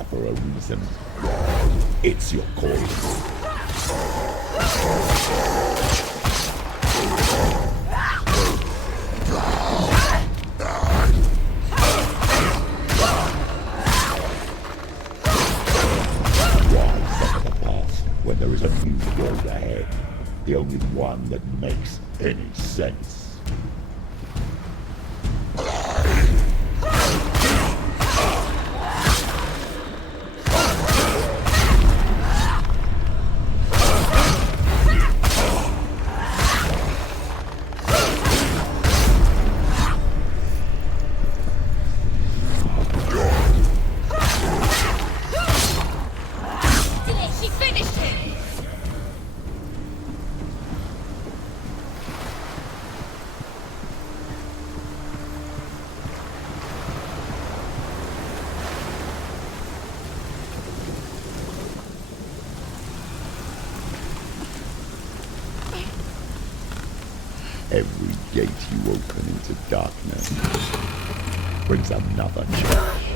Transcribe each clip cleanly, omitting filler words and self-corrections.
here for a reason. It's your calling. When there is a new road ahead, the only one that makes any sense. Every gate you open into darkness brings another change.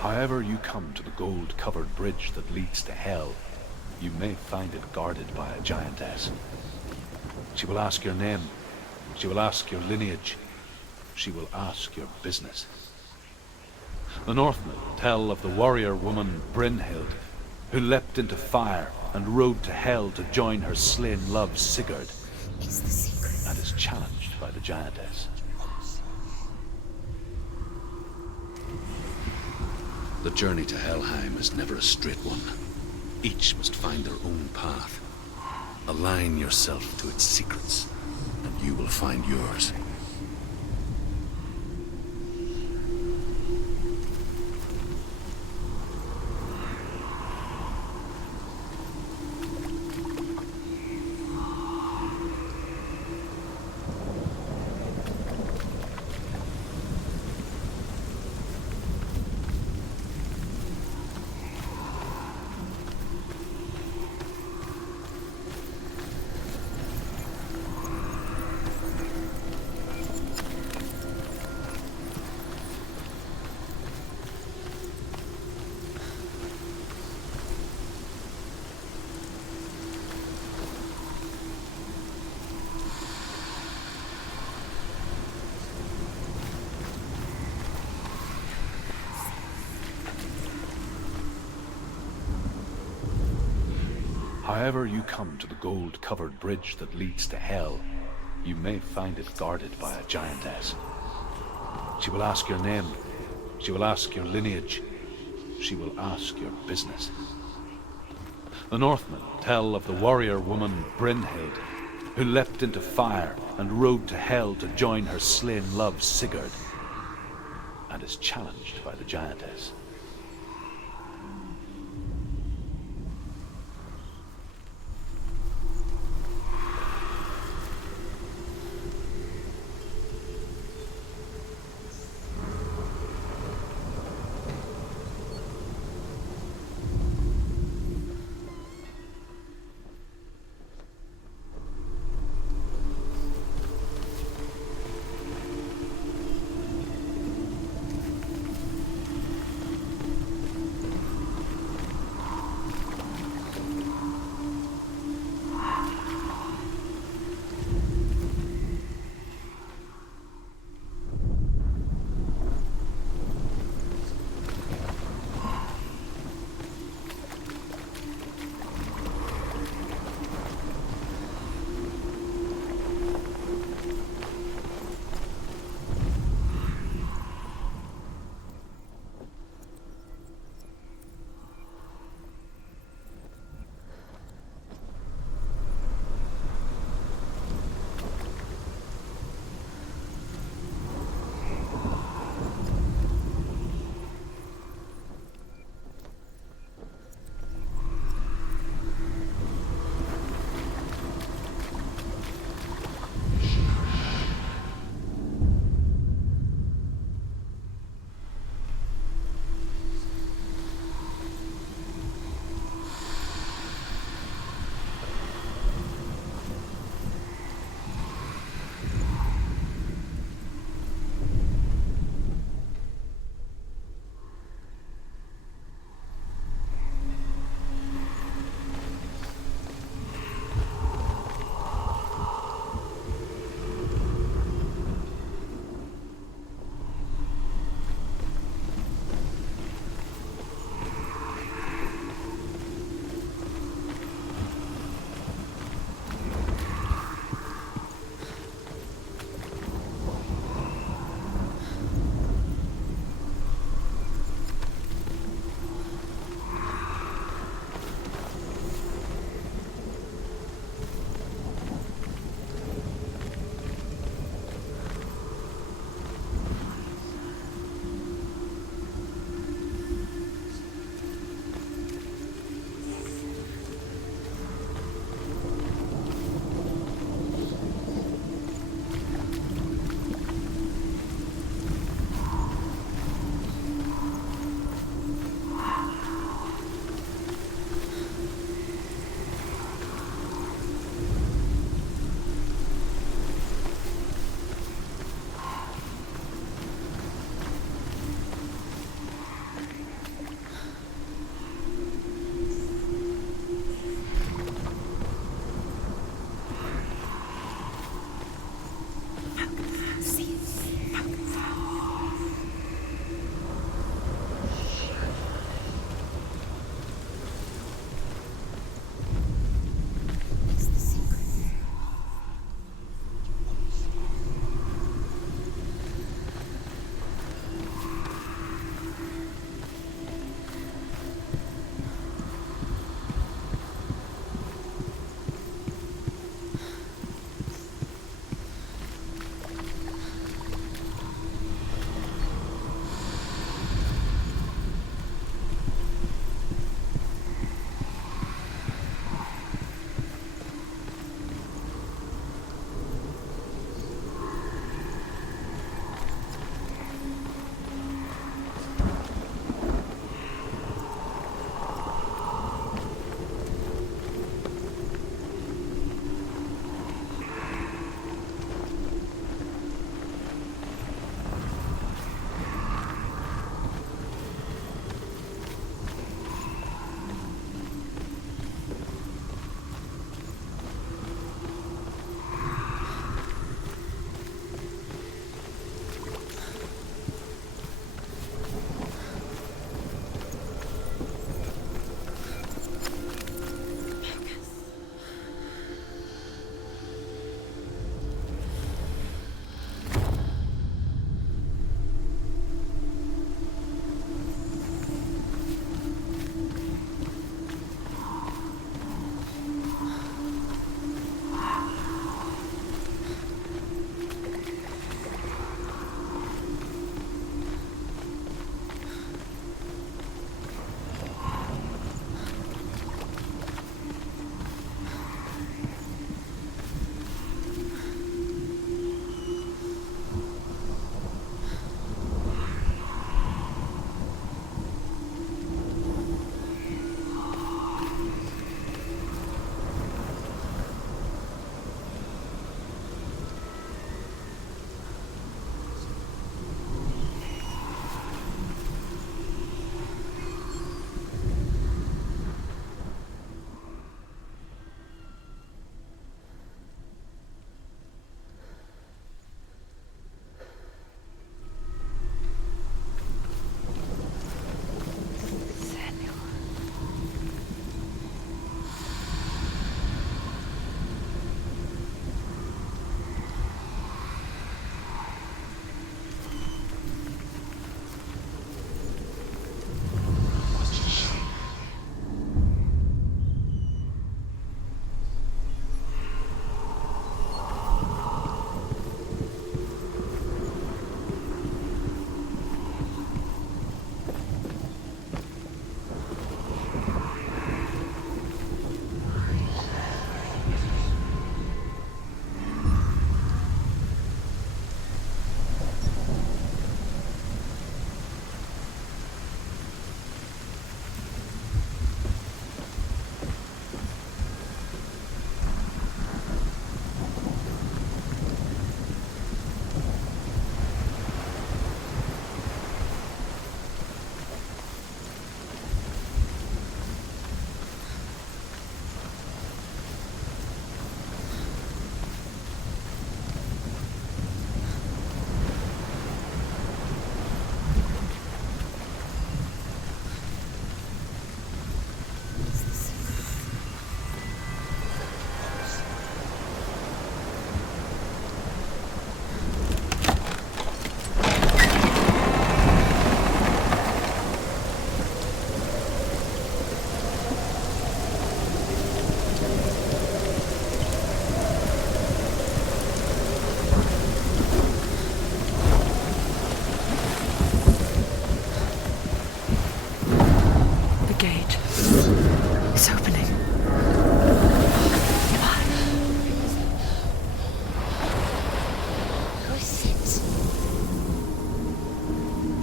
However you come to the gold-covered bridge that leads to Hell, you may find it guarded by a giantess. She will ask your name. She will ask your lineage. She will ask your business. The Northmen tell of the warrior woman Brynhild, who leapt into fire and rode to Hell to join her slain love Sigurd, and is challenged by the giantess. The journey to Helheim is never a straight one. Each must find their own path. Align yourself to its secrets, and you will find yours. However you come to the gold-covered bridge that leads to Hell, you may find it guarded by a giantess. She will ask your name. She will ask your lineage. She will ask your business. The Northmen tell of the warrior woman Brynhild, who leapt into fire and rode to Hell to join her slain love Sigurd, and is challenged by the giantess.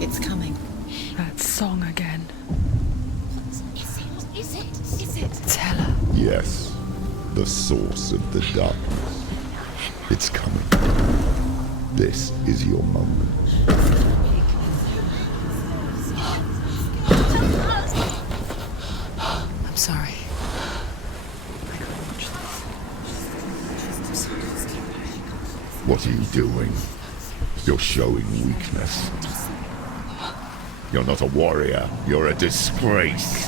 It's coming. That song again. Is it? Tell her. Yes, the source of the darkness. It's coming. This is your moment. I'm sorry. What are you doing? You're showing weakness. You're not a warrior. You're a disgrace.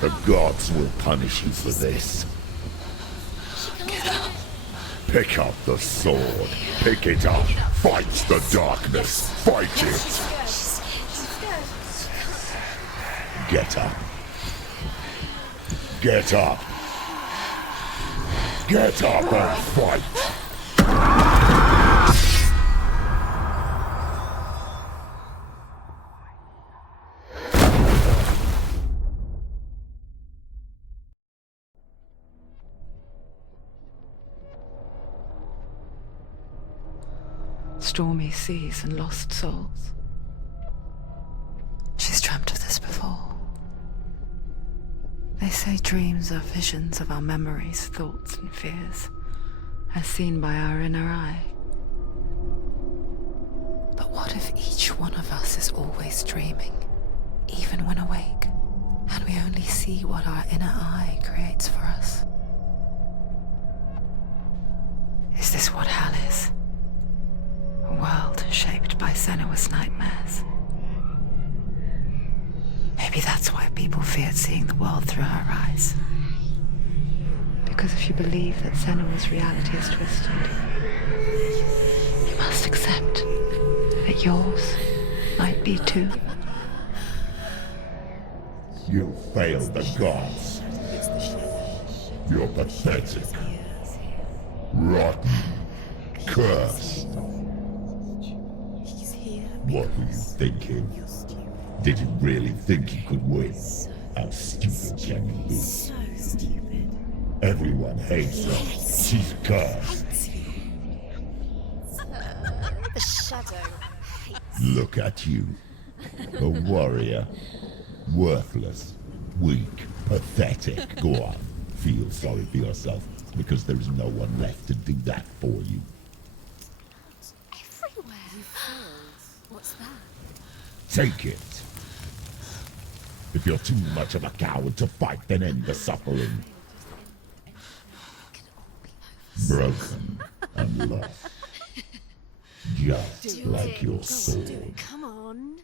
The gods will punish you for this. Pick up the sword. Pick it up. Fight the darkness. Fight it. Get up. Get up. Get up and fight. Stormy seas and lost souls. She's dreamt of this before. They say dreams are visions of our memories, thoughts and fears, as seen by our inner eye. But what if each one of us is always dreaming, even when awake, and we only see what our inner eye creates for us? Is this what hell is? A world shaped by Senua's nightmares. Maybe that's why people feared seeing the world through her eyes. Because if you believe that Senua's reality is twisted, you must accept that yours might be too. You failed the gods. You're pathetic. Rotten. Cursed. What were you thinking? Did you really think you could win? How stupid can you be? So stupid. Everyone hates her. She's cursed. The shadow hates. Look at you. A warrior. Worthless. Weak. Pathetic. Go on. Feel sorry for yourself, because there is no one left to do that for you. Everywhere. What's that? Take it. If you're too much of a coward to fight, then end the suffering. Broken and lost. Just like your sword. Come on.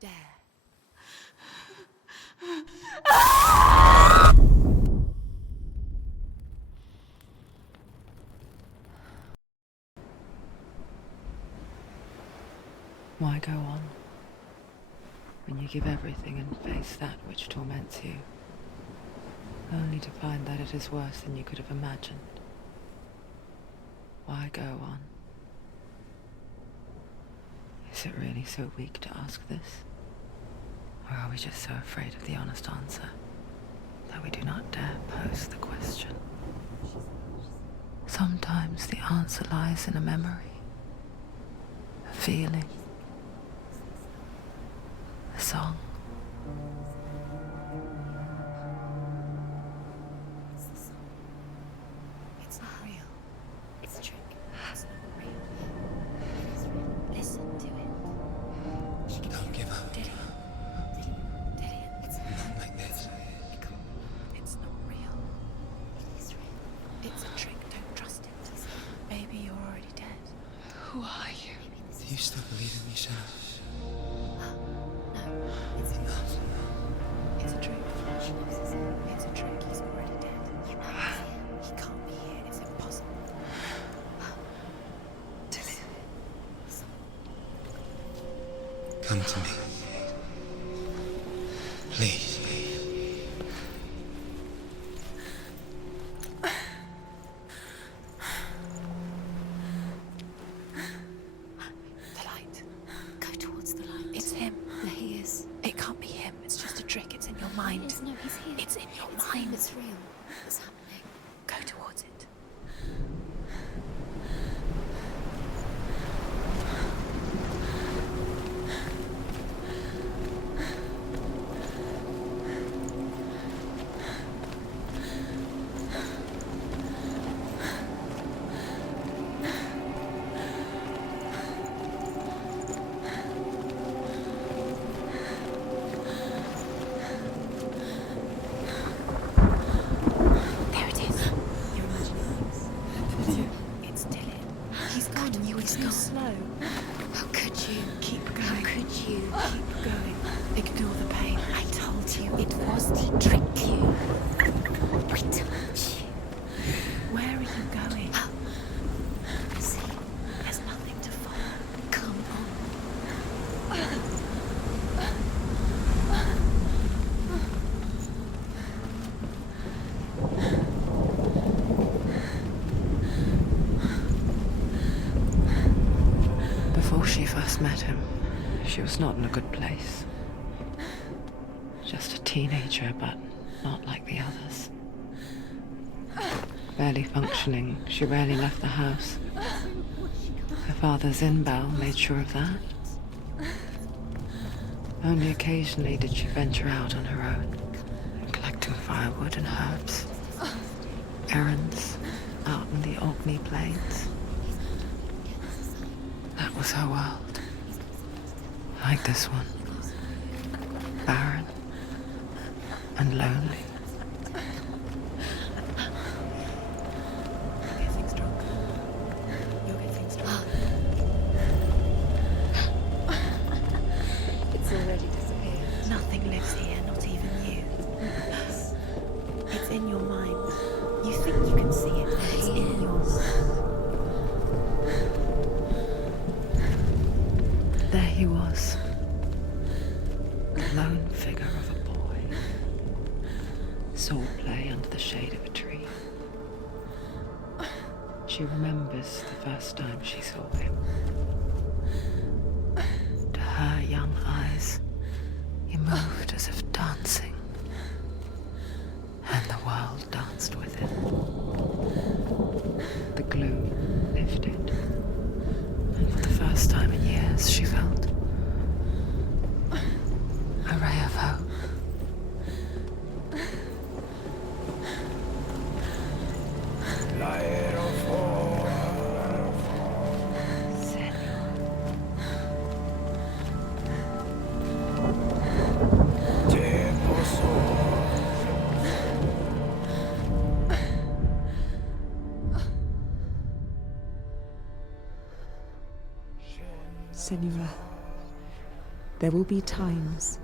Dare. Why go on when you give everything and face that which torments you, only to find that it is worse than you could have imagined? Why go on? Is it really so weak to ask this? Or are we just so afraid of the honest answer that we do not dare pose the question? Sometimes the answer lies in a memory, a feeling, a song. It's not real. It's a trick. It's not real. It is real. Listen to it. Don't give up. Did it? It's Not like this. It's not real. It is real. It's a trick. Don't trust it. Maybe you're already dead. Who are you? Do you still believe in me, Senua? No, it's enough. It's a trick. It's a trick. He's already dead. He can't be here. It's impossible. Come to me. Please. The light. Go towards the light. It's him. There he is. It can't be him. It's just a trick. It's in your mind. No, he's here. It's in your mind. It's real. What's happening? Go towards it. He's gone and you were too slow. How could you? Keep going. How could you? Keep going. Ignore the pain. I told you it was to trick you. I told you. Where are you going? See, there's nothing to follow. Come on. Before she first met him, she was not in a good place. Just a teenager, but not like the others. Barely functioning, she rarely left the house. Her father's in-bell made sure of that. Only occasionally did she venture out on her own, collecting firewood and herbs. Errands out in the Orkney Plains. That was her world. Like this one. Barren and lonely. You're getting stronger. You're getting stronger. It's already disappeared. Nothing lives here, not even you. It's in your mind. You think you can see it, but it's in your mind. There he was. The lone figure of a boy. Sword play under the shade of a tree. She remembers the first time she saw him. To her young eyes, he moved as if dancing. And the world danced with him. The gloom lifted. And for the first time in years, she felt a ray of hope. Senua, there will be times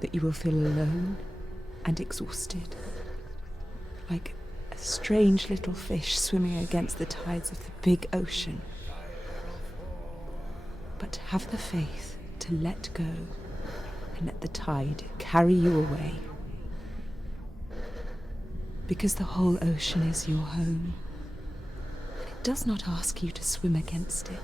that you will feel alone and exhausted, like a strange little fish swimming against the tides of the big ocean. But have the faith to let go and let the tide carry you away. Because the whole ocean is your home, and it does not ask you to swim against it.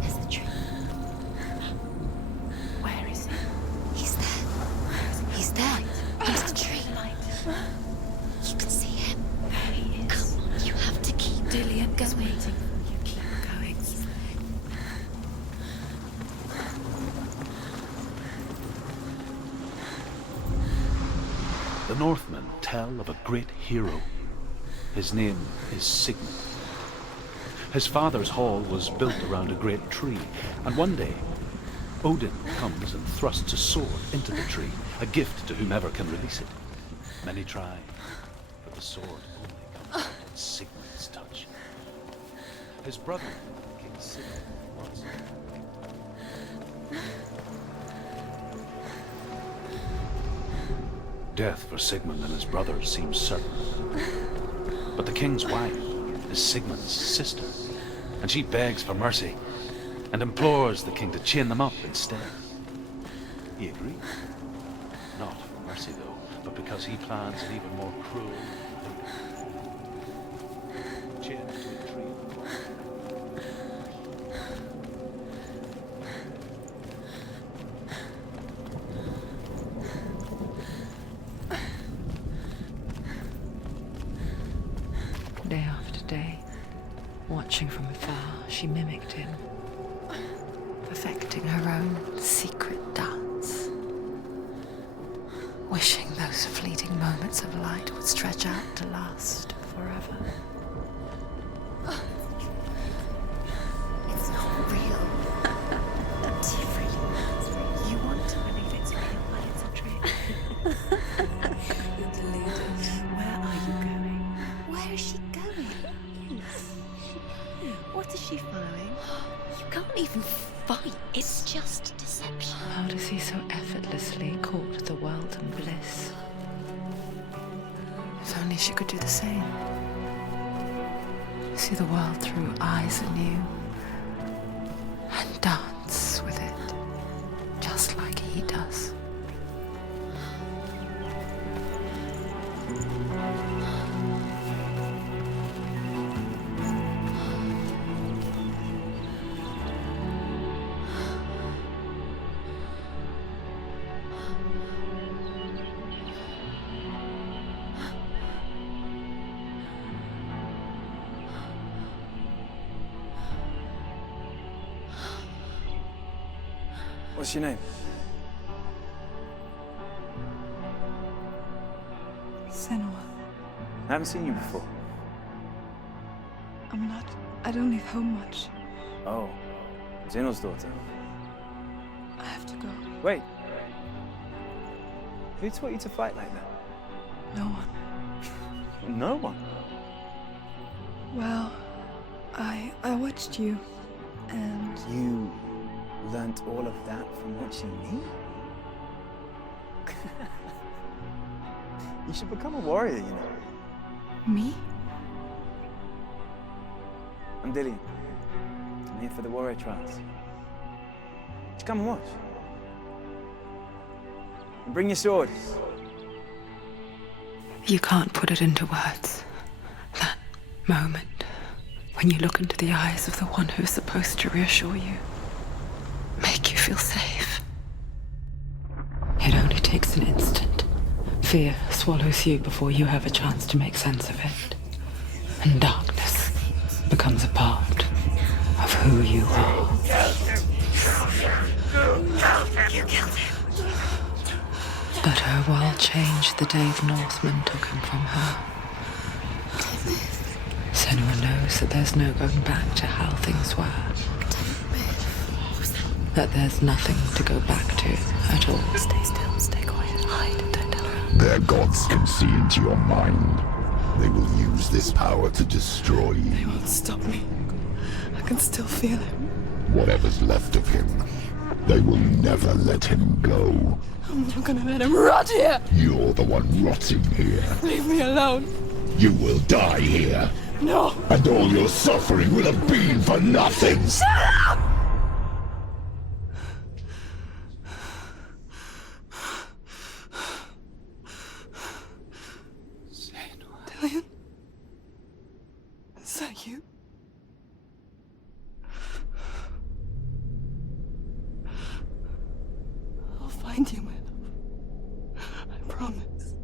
There's the tree. Where is he? He's there. He's there. He's the tree. You can see him. There he is. Come on, you have to keep Dillian going. Waiting for you. Keep going. The Northmen tell of a great hero. His name is Sigmund. His father's hall was built around a great tree, and one day Odin comes and thrusts a sword into the tree, a gift to whomever can release it. Many try, but the sword only comes within Sigmund's touch. His brother, King Sigmund, once death for Sigmund and his brothers seems certain. But the king's wife is Sigmund's sister, and she begs for mercy and implores the king to chain them up instead. He agrees. Not for mercy, though, but because he plans an even more cruel thing. Chained to a tree. Day after day, watching from afar, she mimicked him, perfecting her own secret dance, wishing those fleeting moments of light would stretch out to last forever. It's not real. Do you really? You want to believe it's real, but it's a trick. You're deluded. Where are you going? Where is she going? What is she following? You can't even fight. It's just deception. How does he so effortlessly court the world and bliss? If only she could do the same. See the world through eyes anew and dance with it, just like he does. What's your name? Senua. I haven't seen you before. I'm not. I don't leave home much. Oh, Zeno's daughter. I have to go. Wait. Who taught you to fight like that? No one. No one. Well, I watched you, and You learnt all of that from watching me? You should become a warrior, you know. me? I'm Dillian. I'm here for the warrior trials. Just come and watch. And bring your sword. You can't put it into words. That moment when you look into the eyes of the one who's supposed to reassure you, make you feel safe. It only takes an instant. Fear swallows you before you have a chance to make sense of it. And darkness becomes a part of who you are. You killed him. But her world changed the day the Northmen took him from her. Senua knows that there's no going back to how things were. That there's nothing to go back to at all. Stay still, stay quiet, hide. Their gods can see into your mind. They will use this power to destroy They you. won't stop me. I can still feel him. Whatever's left of him, they will never let him go. I'm not gonna let him rot here! You're the one rotting here. Leave me alone! You will die here. No! And all your suffering will have been for nothing. Shut up! Dillion? Is that you? I'll find you, my love. I promise.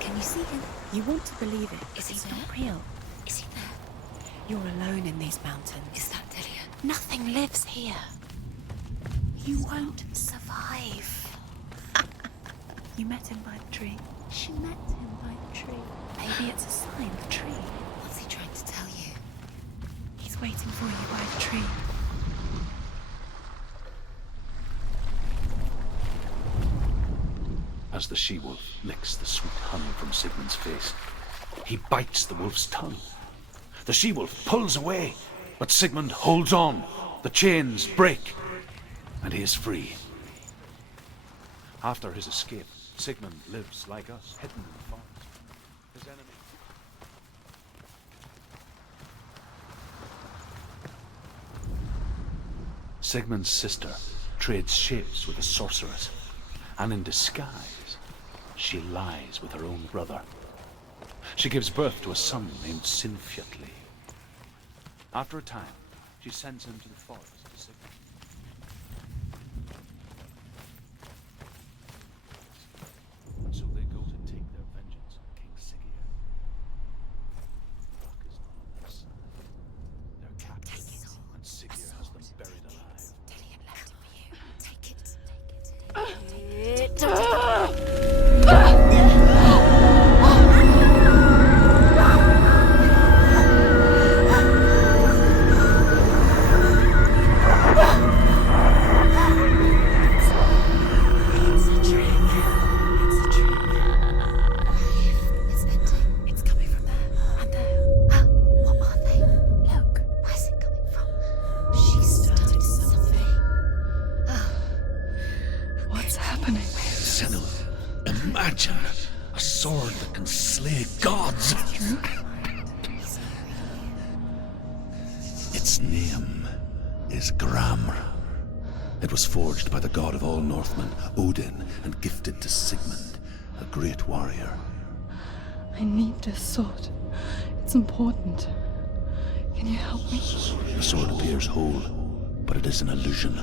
Can you see him? You want to believe it. Is he It's there? not real. Is he there? You're alone in these mountains. Is that Dillion? Nothing lives here. You won't survive. You met him by the tree. She met him by a tree. Maybe it's a sign, the tree. What's he trying to tell you? He's waiting for you by the tree. As the she-wolf licks the sweet honey from Sigmund's face, he bites the wolf's tongue. The she-wolf pulls away, but Sigmund holds on. The chains break, and he is free. After his escape, Sigmund lives like us, hidden in the forest. His enemy... Sigmund's sister trades shapes with a sorceress, and in disguise, she lies with her own brother. She gives birth to a son named Sinfjotli. After a time, she sends him to the forest to Sigmund. And so they go to take their vengeance on King Siggeir. Luck is not on their side. They're captured, and Siggeir has them buried alive. Dillion left it for you. Take it. Take it. It's a trick. It's a trick. It's ending. It's coming from there and there. Ah, what are they? Look, Where's it coming from? She started something. What's happening? Senua, imagine a sword that can slay gods. Its name is Gramr. It was forged by the god of all Northmen, Odin, and gifted to Sigmund, a great warrior. I need this sword. It's important. Can you help me? The sword appears whole, but it is an illusion.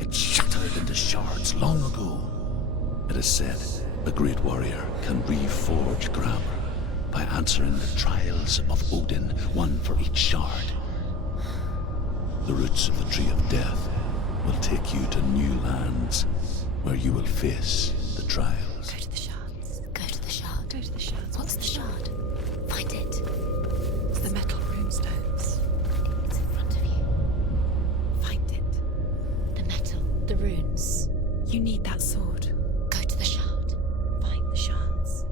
It shattered into shards long ago. It is said a great warrior can reforge Gramr by answering the trials of Odin, one for each shard. The roots of the Tree of Death will take you to new lands where you will face the trials. Go to the shards. Go to the shard. go to the shards. What's the shard? Find it. It's the metal runestones. It's in front of you. Find it. The metal. The runes. You need that sword. Go to the shard. Find the shards.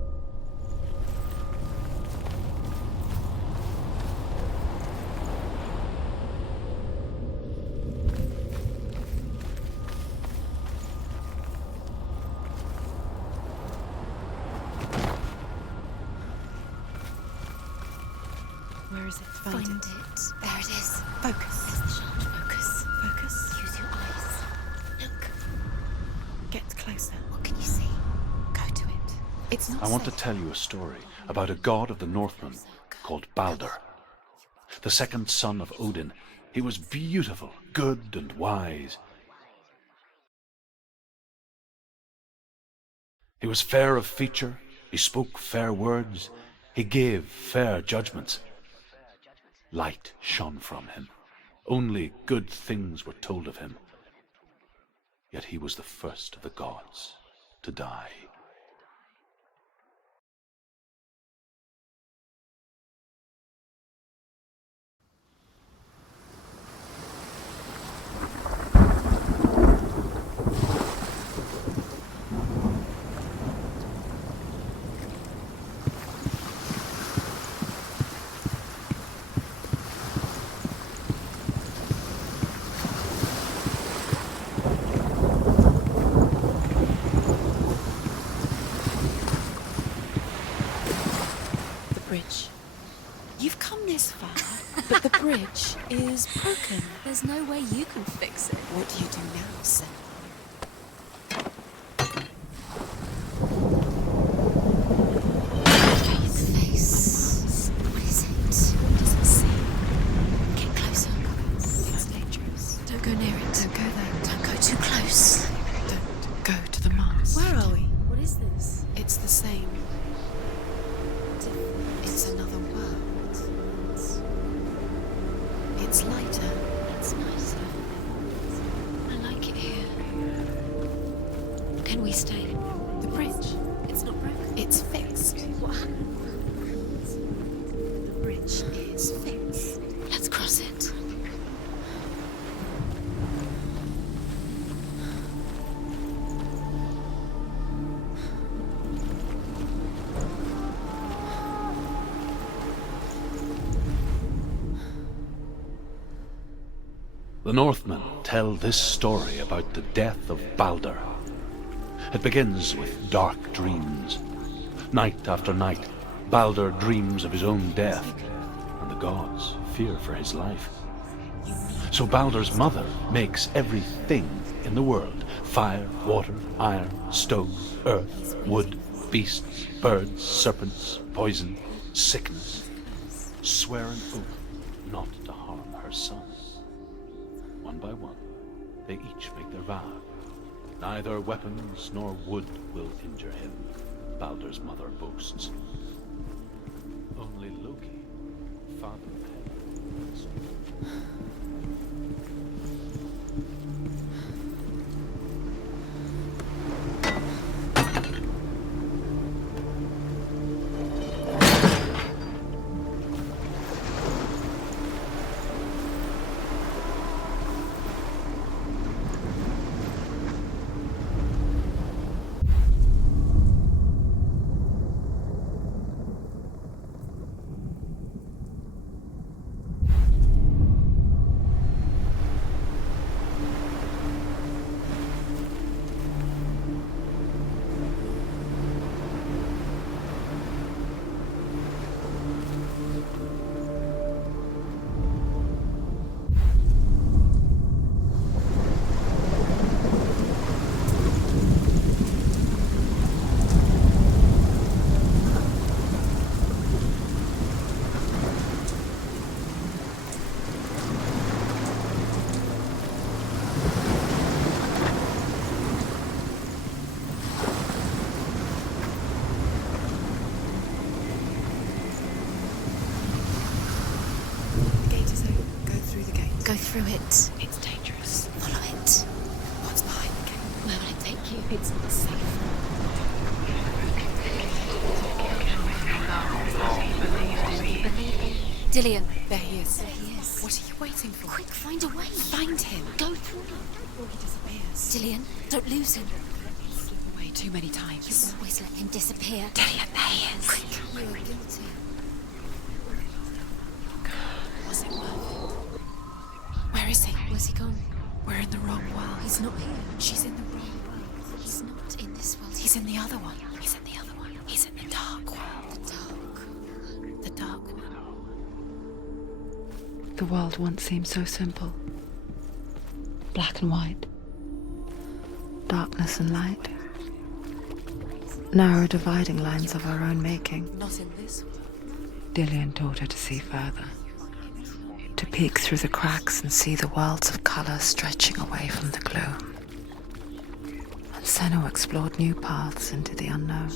Where is it? Find it. There it is. Focus. It's the shard. Focus. Focus. Use your eyes. Look. Get closer. What can you see? Go to it. It's not I want to safe. tell you a story about a god of the Northmen called Balder, the second son of Odin. He was beautiful, good, and wise. He was fair of feature, he spoke fair words, he gave fair judgments. Light shone from him. Only good things were told of him. Yet he was the first of the gods to die. bridge is broken. There's no way you can fix it. What do you do now, Senua? Face. What is it? What does it see? Get closer. It's dangerous. Don't go near it. Don't go there. Don't go too close. Don't go to the mast. Where are we? What is this? It's the same. It's another world. It's lighter. It's nicer. I like it here. Can we stay? The bridge. It's not broken. It's fixed. What happened? The bridge is fixed. Let's cross it. The Northmen tell this story about the death of Baldur. It begins with dark dreams. Night after night, Baldur dreams of his own death, and the gods fear for his life. So Baldur's mother makes everything in the world: fire, water, iron, stone, earth, wood, beasts, birds, serpents, poison, sickness, swear an oath not to harm her son. One by one, they each make their vow. Neither weapons nor wood will injure him, Baldur's mother boasts. Only Loki, father of Hel, Go through it. It's dangerous. Follow it. What's behind the gate? Where will it take you? It's not safe. Dillion. There he is. There he is. What are you waiting for? Quick, find a way. Find him. Go through. Before he disappears. Dillion, don't lose him. Slip away too many times. You always let him disappear. Dillion, there he is. Quick, you are guilty. Was it worth it? Where is he? Where's he gone? We're in the wrong world. He's not here. She's in the wrong world. He's not in this world. He's in the other one. He's in the other one. He's in the dark world. The dark. The dark one. The world once seemed so simple. Black and white. Darkness and light. Narrow dividing lines of our own making. Not in this world. Dillion taught her to see further. To peek through the cracks and see the worlds of colour stretching away from the gloom. And Senua explored new paths into the unknown.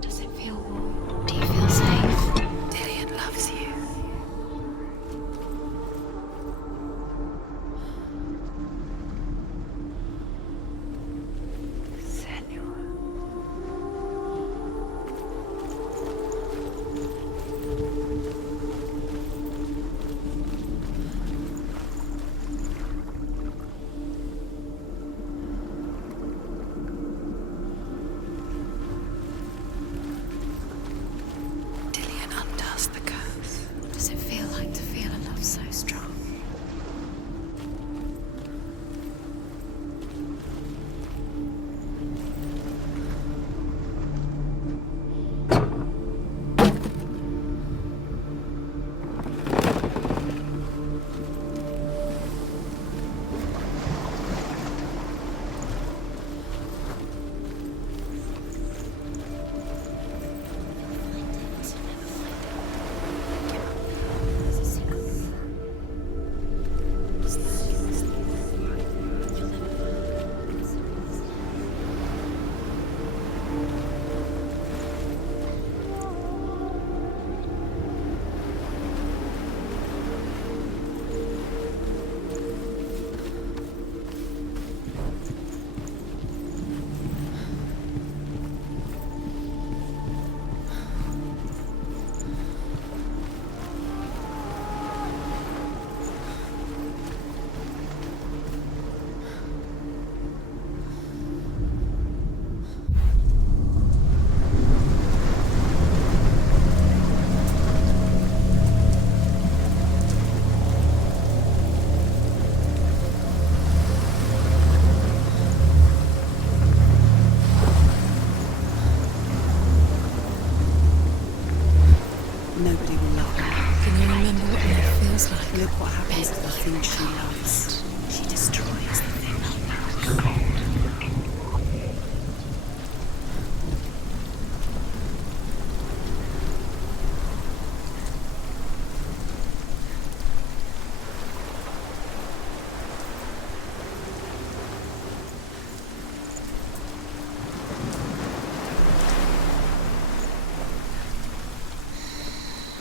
Does it feel warm? Do you feel safe? Dillion loves you. feels like. Look what happens to the things she loves. She destroys the thing.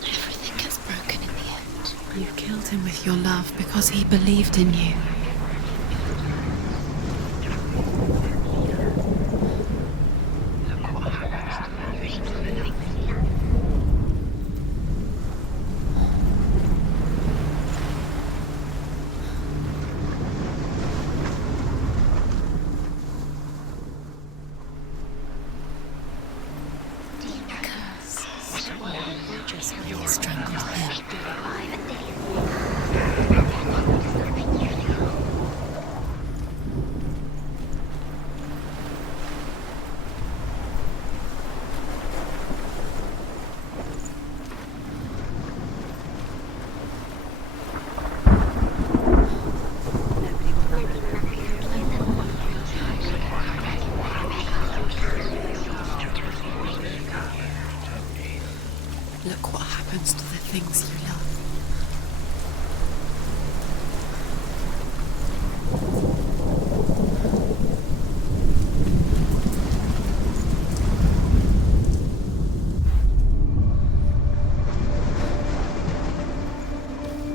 Everything gets broken in the end. You killed him with your love because he believed in you. Strangled him. Look what happens to the things you love.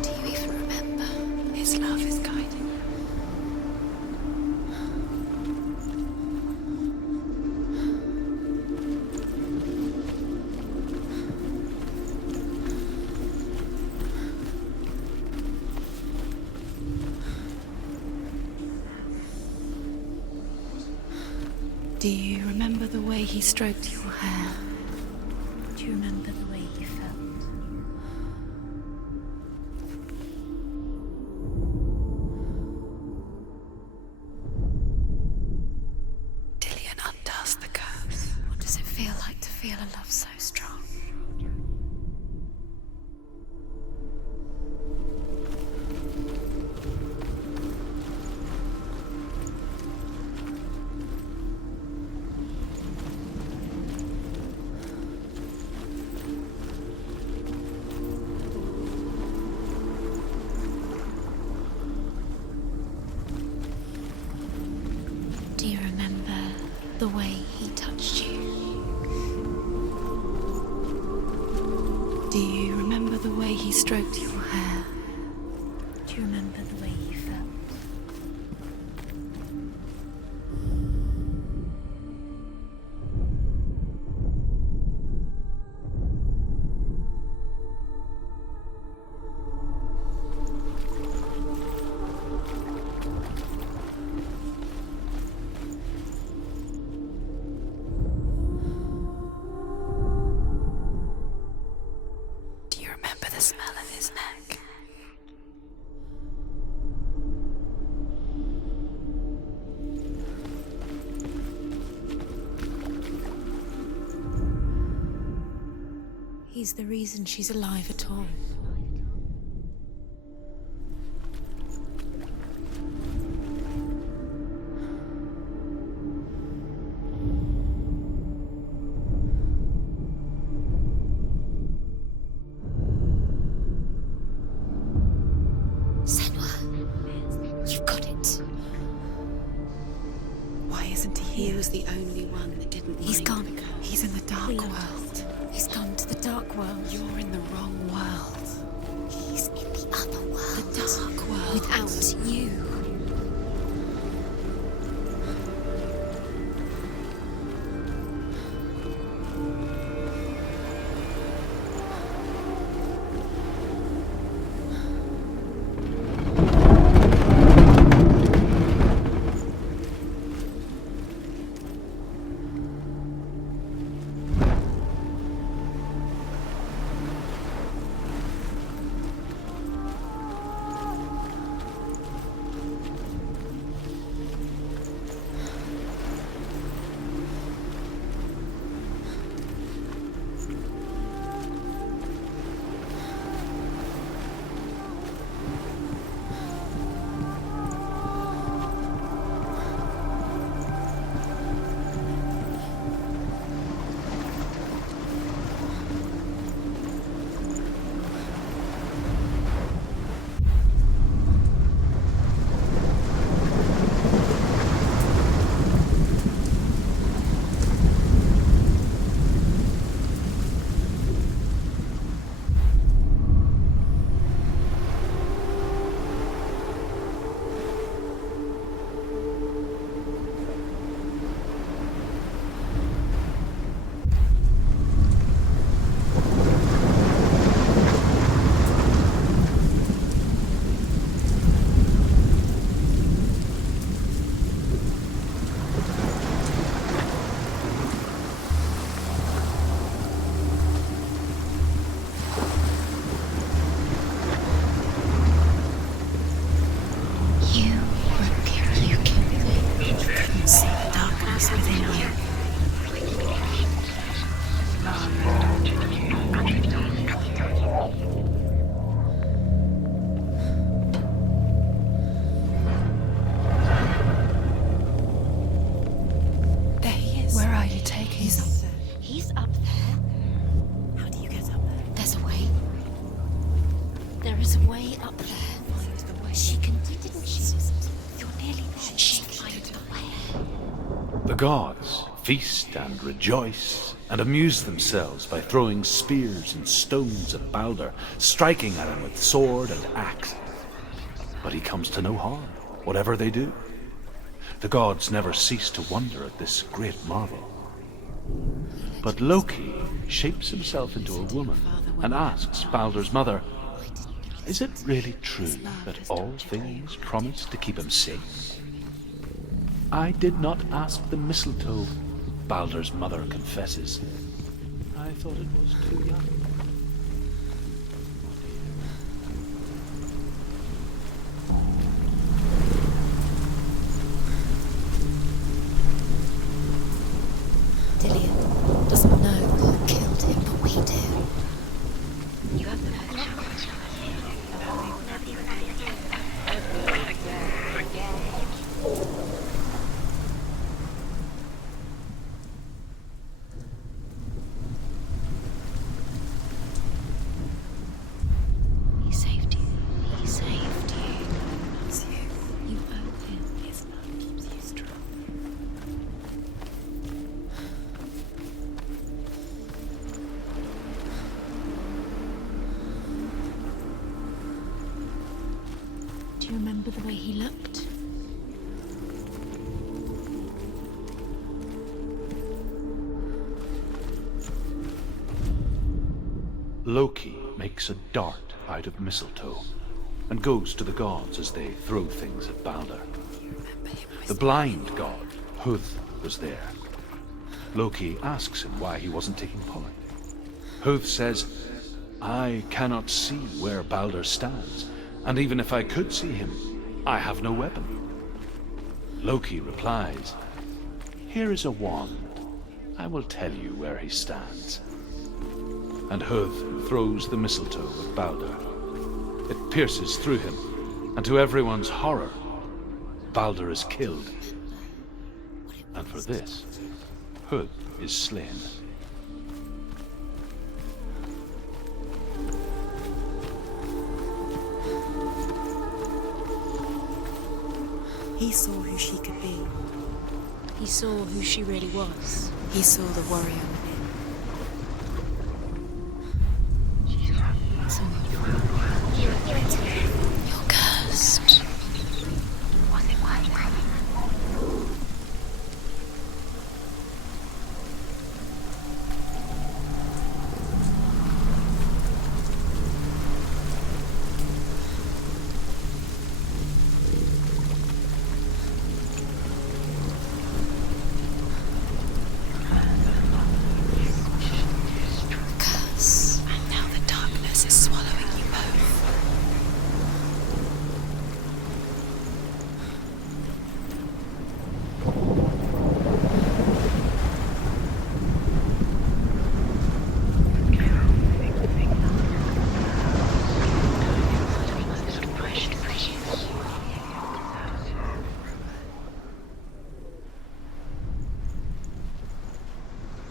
Do you even remember? His love is guiding you. Do you remember the way he stroked your hair? Do you remember the way you felt? Dillian undoes the curse. What does it feel like to feel a love so strong? Do you remember the way he touched you? Do you remember the way he stroked your hair? Do you remember the way you felt? Do you remember the smell of his neck? He's the reason she's alive at all. Senua, you've got it. Why isn't he? He was the only one that didn't He's mind gone. the curse. He's in the dark We world. lost. He's gone to the dark world. You're in the wrong world. He's in the other world. The dark world. Without you. was way up there. She can do, didn't she? You're nearly there. She find the way. The gods feast and rejoice and amuse themselves by throwing spears and stones at Balder, striking at him with sword and axe. But he comes to no harm, whatever they do. The gods never cease to wonder at this great marvel. But Loki shapes himself into a woman and asks Balder's mother, is it really true that all things promise to keep him safe? I did not ask the mistletoe, Balder's mother confesses. I thought it was too young. Dillion doesn't know who killed him, but we do. You have the He saved you. He saved you. It's you. You owe him. His love keeps you strong. Do you remember the way he looked? Loki makes a dart out of mistletoe and goes to the gods as they throw things at Balder. The blind god, Huth, was there. Loki asks him why he wasn't taking part. Huth says, I cannot see where Balder stands, and even if I could see him, I have no weapon. Loki replies, here is a wand. I will tell you where he stands. And Huth throws the mistletoe at Balder. It pierces through him, and to everyone's horror, Balder is killed. And for this, Huth is slain. He saw who she could be. He saw who she really was. He saw the warrior within. You're cursed. Was it worth it? Curse. And now the darkness is swallowing you both.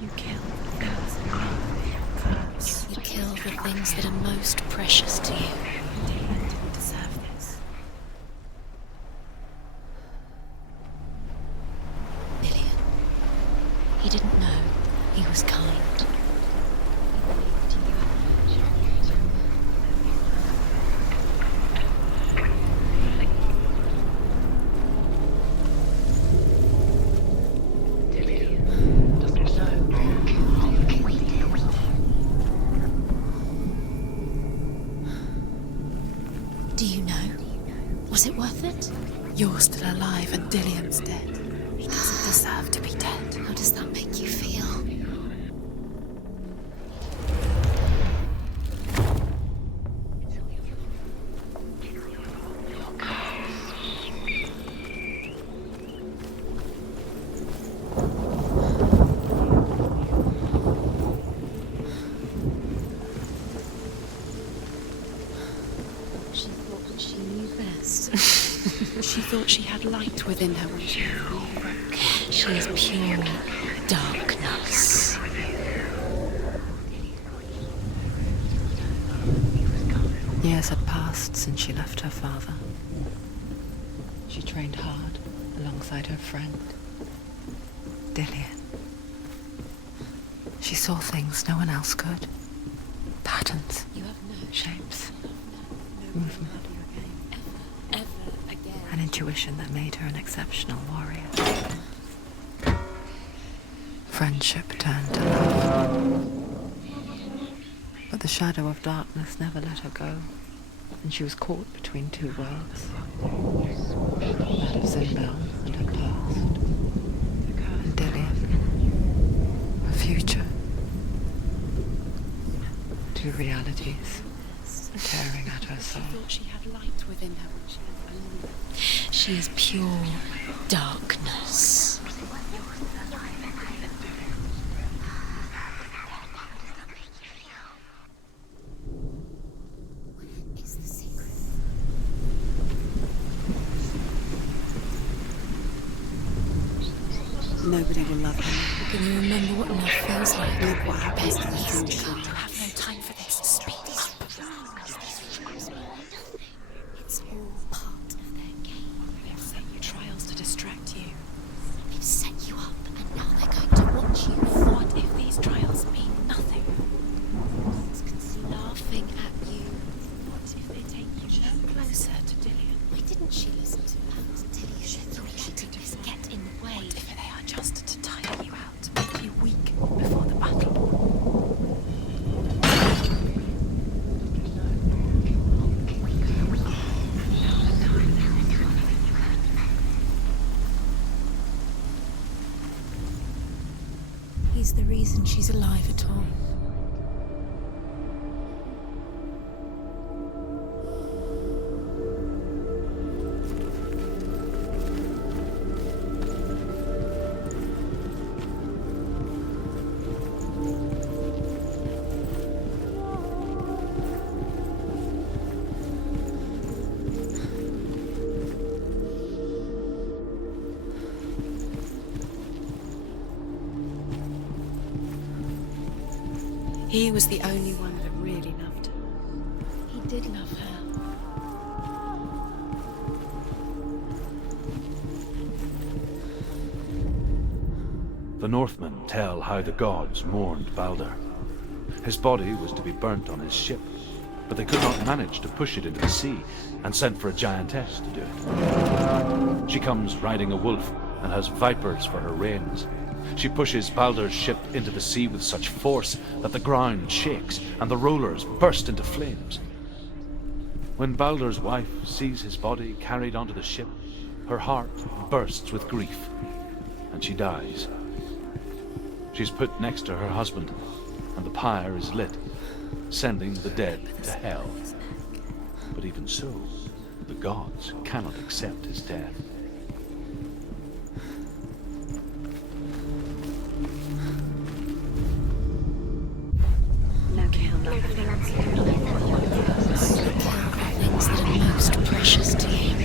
You kill the things that are most precious to you. You deserve this. Dillion. He didn't know. He was kind. Do you know? Was it worth it? You're still alive and Dillion's dead. He doesn't deserve to be dead. How does that make you feel? She thought that she knew best. She thought she had light within her when she broke. She is pure darkness. Years had passed since she left her father. She trained hard alongside her friend, Dillian. She saw things no one else could. Patterns, shapes, movement. An intuition that made her an exceptional warrior. Friendship turned to love. But the shadow of darkness never let her go, and she was caught between two worlds. That of Zinbel and her past, and Dillian, her future. Two realities tearing at her soul. She thought she had light within her when she was alone. She is pure darkness. Nobody will love her. Can you remember what love feels like? Look what happens to the Please, future. you have no time for this. Speed up. It's all part of their game. They've set you trials to distract you. They've set you up, and now they're going to watch you. What if these trials mean nothing? Gods can see laughing at you. What if they take you no closer to Dillian? Why didn't she listen to that? Dillian, you're letting this get in the way. What if they are just to tire you out, make you weak before the battle? He's the reason she's alive at all. He was the only one that really loved her. He did love her. The Northmen tell how the gods mourned Balder. His body was to be burnt on his ship, but they could not manage to push it into the sea, and sent for a giantess to do it. She comes riding a wolf and has vipers for her reins. She pushes Balder's ship into the sea with such force that the ground shakes and the rollers burst into flames. When Balder's wife sees his body carried onto the ship, her heart bursts with grief, and she dies. She's put next to her husband, and the pyre is lit, sending the dead to hell. But even so, the gods cannot accept his death. Things that are most precious to him.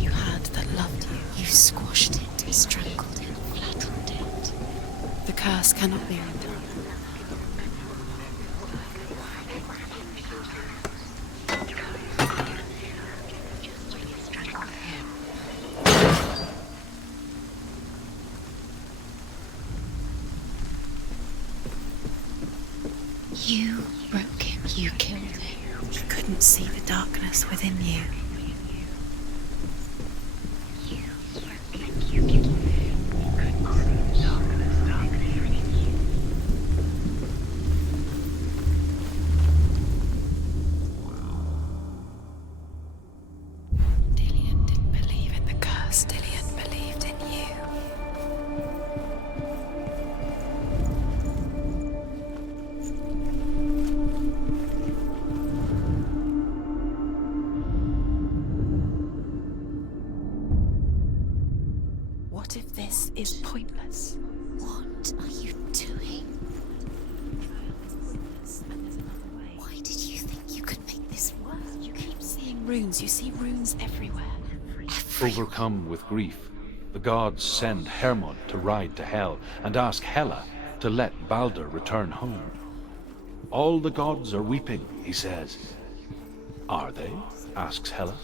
You had that loved you. You squashed it, strangled it, flattened it. The curse cannot be undone. You broke him. You killed him. He couldn't see the darkness within you. Dillian didn't believe in the curse. Dillian believed in you. What if this is pointless? What are you doing? runes. You see runes everywhere. Overcome with grief, the gods send Hermod to ride to Hell and ask Hela to let Balder return home. All the gods are weeping, he says. Are they? Asks Hela.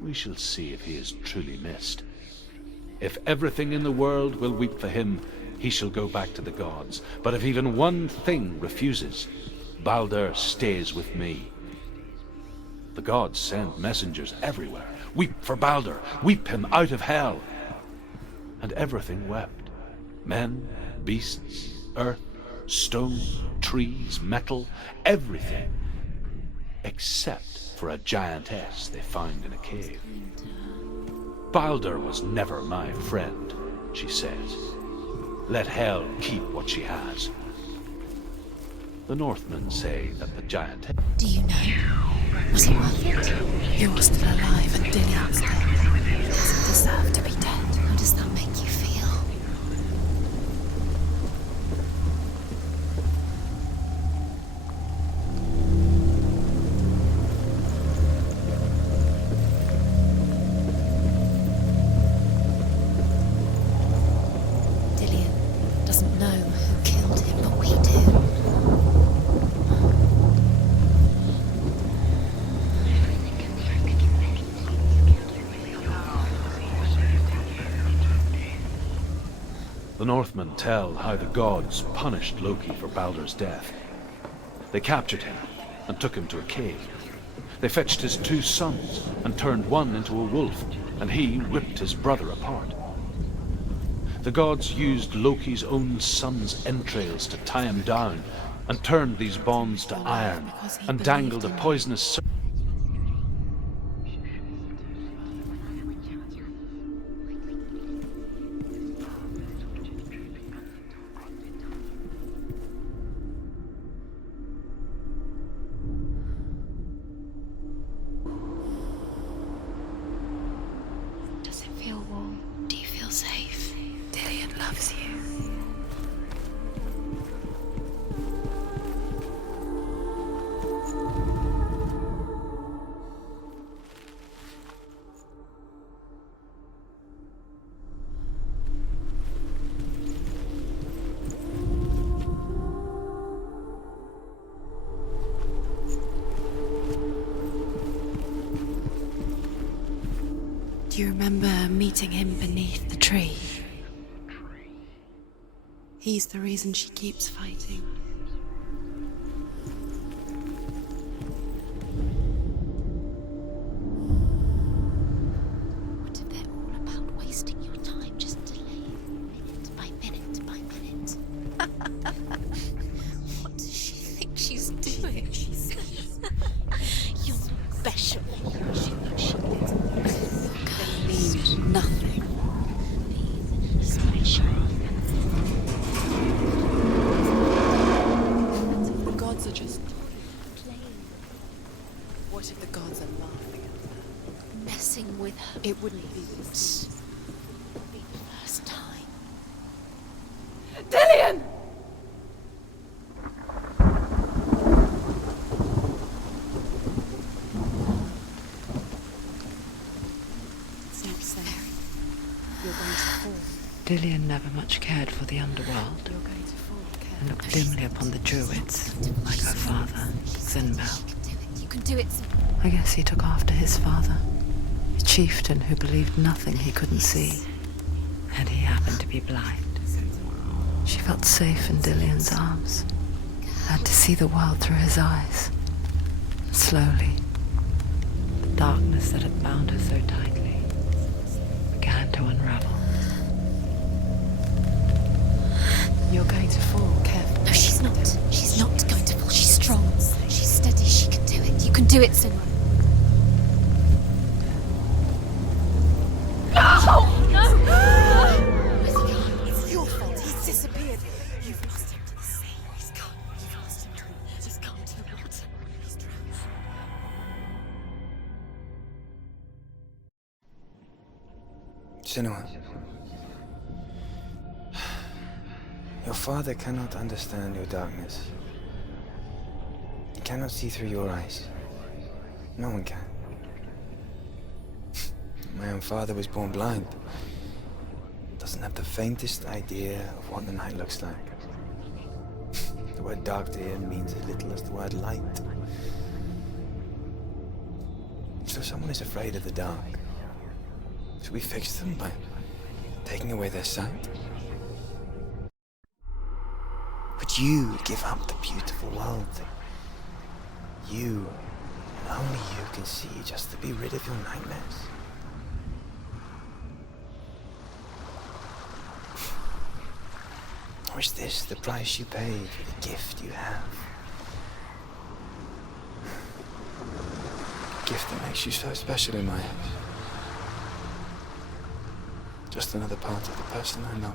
We shall see if he is truly missed. If everything in the world will weep for him, he shall go back to the gods. But if even one thing refuses, Balder stays with me. The gods send messengers everywhere. Weep for Balder, weep him out of Hell. And everything wept. Men, beasts, earth, stone, trees, metal, everything. Except for a giantess they found in a cave. Balder was never my friend, she says. Let Hel keep what she has. The Northmen say that the giantess... Do you know? Was it worth it? You're still alive and Dillion's dead. He doesn't deserve to be dead. How does that make you feel? Dillion doesn't know who killed him, but we do. The Northmen tell how the gods punished Loki for Balder's death. They captured him and took him to a cave. They fetched his 2 sons and turned one into a wolf, and he ripped his brother apart. The gods used Loki's own son's entrails to tie him down and turned these bonds to iron and dangled a poisonous Does it feel warm? Do you feel safe? Dillion loves you. Do you remember meeting him beneath the tree? He's the reason she keeps fighting. What if they're all about wasting your time, just delaying minute by minute by minute? What does she think she's doing? You're special. She thinks she lives. Mean nothing. The gods are just playing. What if the gods are laughing at her? Messing with her. It wouldn't be this. It would be the first time. Dillion! Dillion never much cared for the underworld, and looked dimly upon the druids, like her father, Sinbel. You can do it. I guess he took after his father, a chieftain who believed nothing he couldn't see, and he happened to be blind. She felt safe in Dillion's arms, and to see the world through his eyes. Slowly, the darkness that had bound her so tightly began to unravel. You're going to fall, Kev. No, she's not. She's not going to fall. She's strong. She's steady. She can do it. You can do it, Senua. Oh, no! Where's he gone? It's your fault. He's disappeared. You've lost him to the sea. He's gone. You've lost him to the... He's gone to the water. He's drowned. Senua. Your father cannot understand your darkness. He cannot see through your eyes. No one can. My own father was born blind. Doesn't have the faintest idea of what the night looks like. The word dark to him means as little as the word light. So someone is afraid of the dark. Should we fix them by taking away their sight? Would you give up the beautiful world that you, and only you, can see just to be rid of your nightmares? Or is this the price you pay for the gift you have? A gift that makes you so special in my eyes. Just another part of the person I love.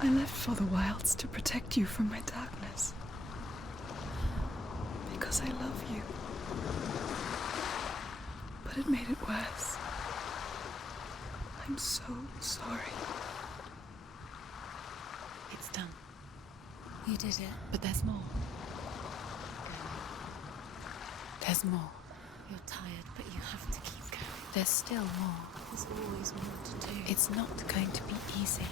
I left for the wilds to protect you from my darkness. Because I love you. But it made it worse. I'm so sorry. It's done. You did it. But there's more. There's more. You're tired, but you have to keep going. There's still more. There's always more to do. It's not going to be easy.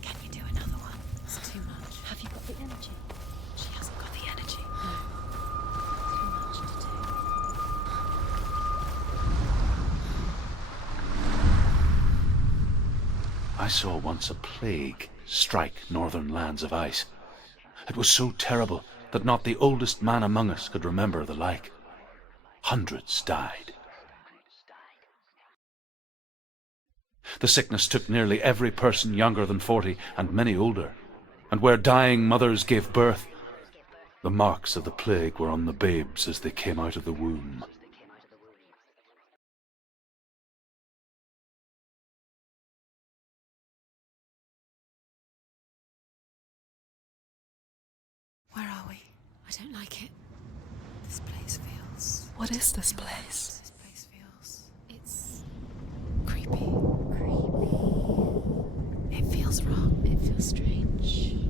Can you do another one? It's too much. Have you got the energy? She hasn't got the energy. No. Too much to do. I saw once a plague strike northern lands of ice. It was so terrible that not the oldest man among us could remember the like. Hundreds died. The sickness took nearly every person younger than 40 and many older, and where dying mothers gave birth, the marks of the plague were on the babes as they came out of the womb. Where are we? I don't like it. This place feels... What is this place? This place feels... It's... creepy. It feels wrong. It feels strange.